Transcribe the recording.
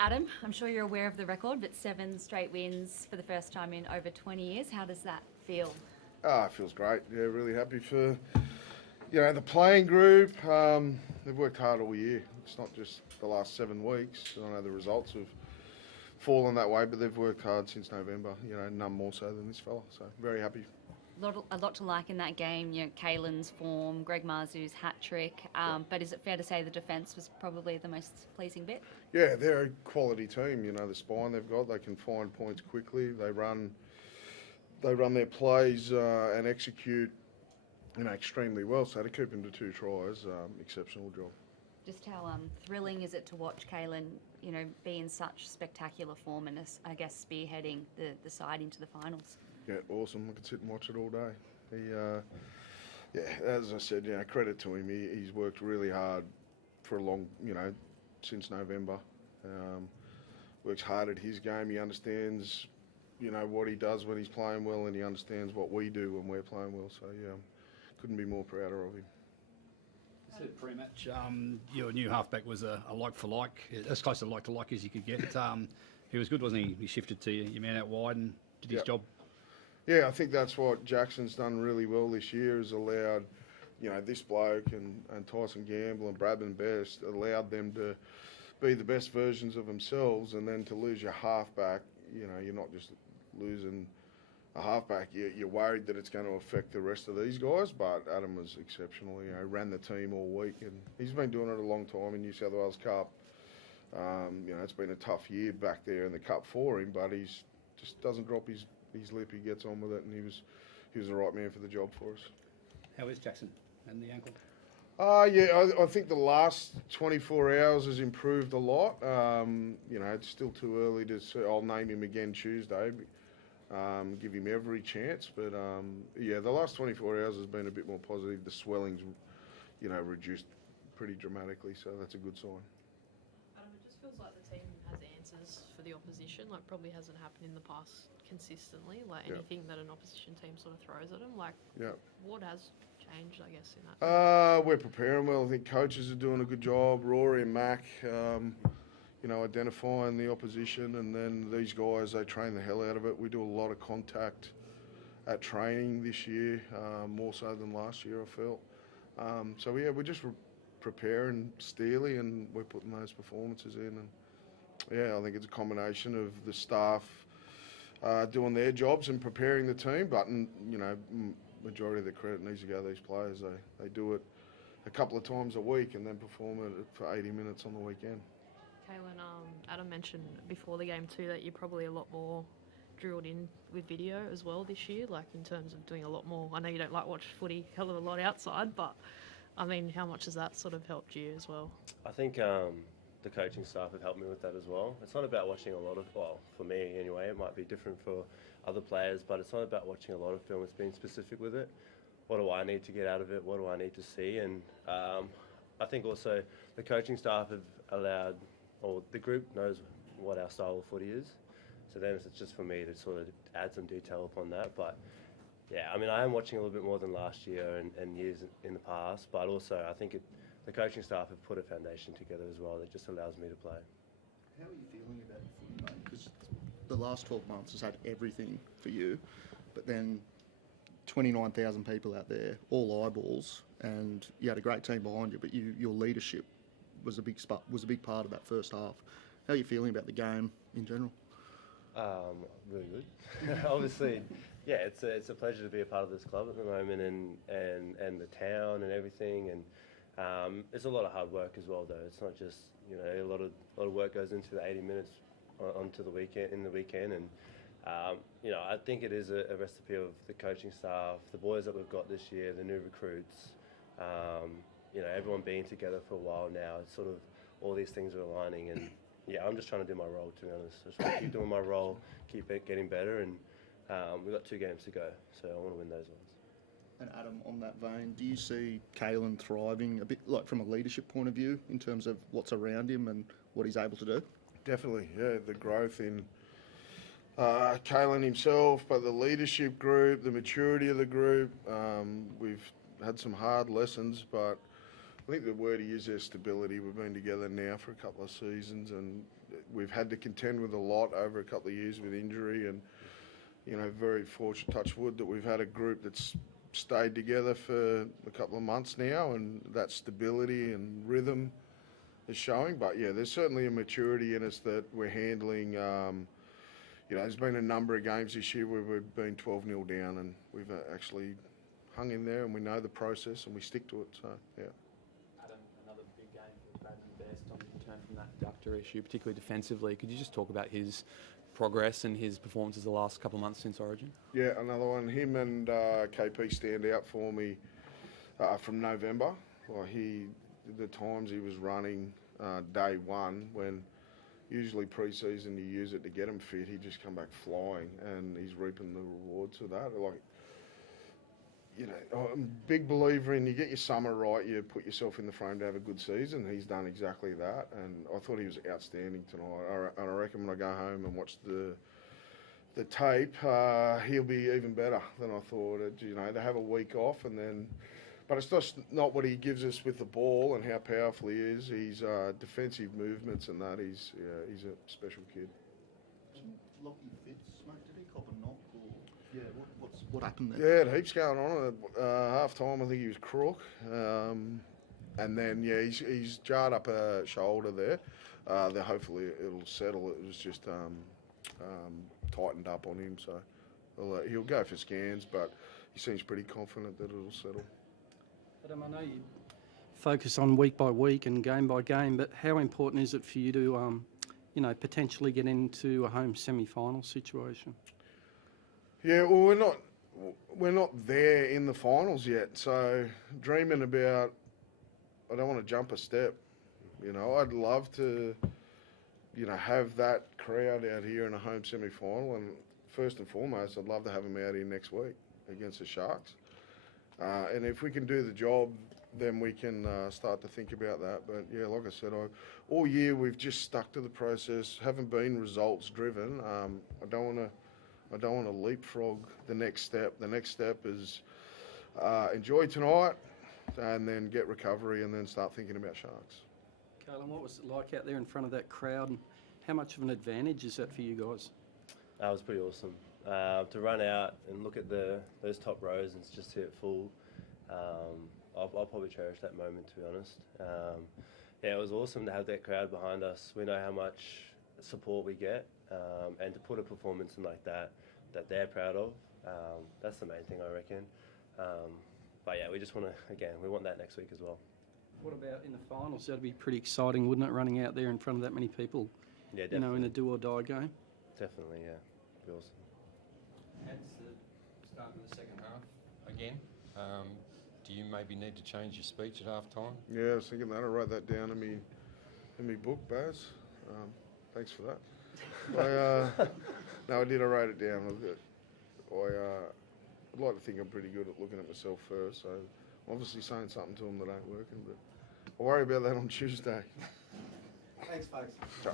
Adam, I'm sure you're aware of the record, but 7 straight wins for the first time in over 20 years. How does that feel? It feels great. Yeah, really happy for the playing group. They've worked hard all year. It's not just the last 7 weeks. I know the results have fallen that way, but they've worked hard since November. None more so than this fella. So very happy. A lot to like in that game. Caelan's form, Greg Marzu's hat trick. But is it fair to say the defence was probably the most pleasing bit? Yeah, they're a quality team. The spine they've got, they can find points quickly. They run their plays and execute, extremely well. So to keep them to 2 tries, exceptional job. Just how thrilling is it to watch Caelan, be in such spectacular form and, I guess, spearheading the side into the finals? Yeah, awesome. I could sit and watch it all day. As I said, credit to him. He's worked really hard for a long, since November. Works hard at his game. He understands, what he does when he's playing well, and he understands what we do when we're playing well. So, couldn't be more prouder of him. You said pre-match, your new halfback was a like-for-like, as close to like as you could get. He was good, wasn't he? He shifted to your man out wide and did his job. Yeah, I think that's what Jackson's done really well this year, has allowed, this bloke and Tyson Gamble and Bradman Best, allowed them to be the best versions of themselves, and then to lose your halfback, you're not just losing a halfback, you're worried that it's going to affect the rest of these guys, but Adam was exceptional. Ran the team all week, and he's been doing it a long time in New South Wales Cup. It's been a tough year back there in the Cup for him, but he's just doesn't drop his lip. He gets on with it, and he was the right man for the job for us. How is Jackson and the ankle? I think the last 24 hours has improved a lot. It's still too early to say. I'll name him again Tuesday. Give him every chance, but the last 24 hours has been a bit more positive. The swelling's, reduced pretty dramatically, so that's a good sign. Adam, it just feels like the team has answers for the opposition, like probably hasn't happened in the past consistently, like anything that an opposition team sort of throws at them. What has changed, I guess, in that? We're preparing well. I think coaches are doing a good job. Rory and Mac, identifying the opposition, and then these guys, they train the hell out of it. We do a lot of contact at training this year, more so than last year, I felt. We're just preparing steely, and we're putting those performances in. And I think it's a combination of the staff doing their jobs and preparing the team, but majority of the credit needs to go to these players. They do it a couple of times a week and then perform it for 80 minutes on the weekend. Caelan, Adam mentioned before the game too that you're probably a lot more drilled in with video as well this year, like in terms of doing a lot more. I know you don't like watch footy hell of a lot outside, but I mean, how much has that sort of helped you as well? I think the coaching staff have helped me with that as well. It's not about watching a lot of, for me anyway, it might be different for other players, but it's not about watching a lot of film. It's being specific with it. What do I need to get out of it? What do I need to see? And I think also the coaching staff have allowed, or the group knows what our style of footy is. So then it's just for me to sort of add some detail upon that. But I am watching a little bit more than last year and years in the past, but also I think the coaching staff have put a foundation together as well that just allows me to play. How are you feeling about footy, mate? Because the last 12 months has had everything for you, but then 29,000 people out there, all eyeballs, and you had a great team behind you, but your leadership was a big part of that first half. How are you feeling about the game in general? Really good. Obviously, it's a pleasure to be a part of this club at the moment, and the town and everything, and it's a lot of hard work as well. Though it's not just a lot of work goes into the 80 minutes onto the weekend and I think it is a recipe of the coaching staff, the boys that we've got this year, the new recruits. Everyone being together for a while now. It's sort of all these things are aligning, and I'm just trying to do my role, to be honest. Just want to keep doing my role, keep getting better, and we've got 2 games to go, so I want to win those ones. And Adam, on that vein, do you see Caelan thriving a bit, like from a leadership point of view, in terms of what's around him and what he's able to do? Definitely, the growth in Caelan himself, but the leadership group, the maturity of the group. We've had some hard lessons, but I think the word he used there, stability. We've been together now for a couple of seasons, and we've had to contend with a lot over a couple of years with injury, and very fortunate, touch wood, that we've had a group that's stayed together for a couple of months now, and that stability and rhythm is showing. But yeah, there's certainly a maturity in us that we're handling. There's been a number of games this year where we've been 12-0 down, and we've actually hung in there, and we know the process, and we stick to it. So yeah. Adam, another big game for Bradman Best on the return from that adductor issue, particularly defensively. Could you just talk about his progress and his performances the last couple of months since Origin? Yeah, another one. Him and KP stand out for me from November. The times he was running day one, when usually pre-season you use it to get him fit, he just come back flying, and he's reaping the rewards of that. I'm a big believer in, you get your summer right, you put yourself in the frame to have a good season. He's done exactly that, and I thought he was outstanding tonight. And I reckon when I go home and watch the tape, he'll be even better than I thought. To have a week off, and then, but it's just not what he gives us with the ball and how powerful he is. He's defensive movements and that. He's a special kid. Lockie Fitz, mate, did he cop a knock? Or yeah, what happened there? Yeah, heaps going on. At half time, I think he was crook. And then, he's jarred up a shoulder there. Hopefully it'll settle. It was just tightened up on him. So he'll go for scans, but he seems pretty confident that it'll settle. Adam, I know you focus on week by week and game by game, but how important is it for you to, potentially get into a home semi-final situation? Yeah, well, we're not there in the finals yet. So dreaming about, I don't want to jump a step. I'd love to, have that crowd out here in a home semi-final, and first and foremost, I'd love to have them out here next week against the Sharks. And if we can do the job, then we can start to think about that. But yeah, like I said, all year we've just stuck to the process, haven't been results driven. I don't want to leapfrog the next step. The next step is enjoy tonight, and then get recovery, and then start thinking about Sharks. Kalen, what was it like out there in front of that crowd, and how much of an advantage is that for you guys? That was pretty awesome. To run out and look at those top rows and just see it full, I'll probably cherish that moment, to be honest. It was awesome to have that crowd behind us. We know how much support we get, and to put a performance in like that they're proud of, that's the main thing, I reckon. But yeah, we just want to, we want that next week as well. What about in the finals? That'd be pretty exciting, wouldn't it, running out there in front of that many people? Yeah, definitely. In a do or die game? Definitely, yeah. It'd be awesome. It's the start of the second half again. Do you maybe need to change your speech at half time? Yeah, I was thinking that. I wrote that down in my book, Baz. Thanks for that. I did. I wrote it down. I'd like to think I'm pretty good at looking at myself first. So I'm obviously saying something to them that ain't working, but I'll worry about that on Tuesday. Thanks, folks. Ciao.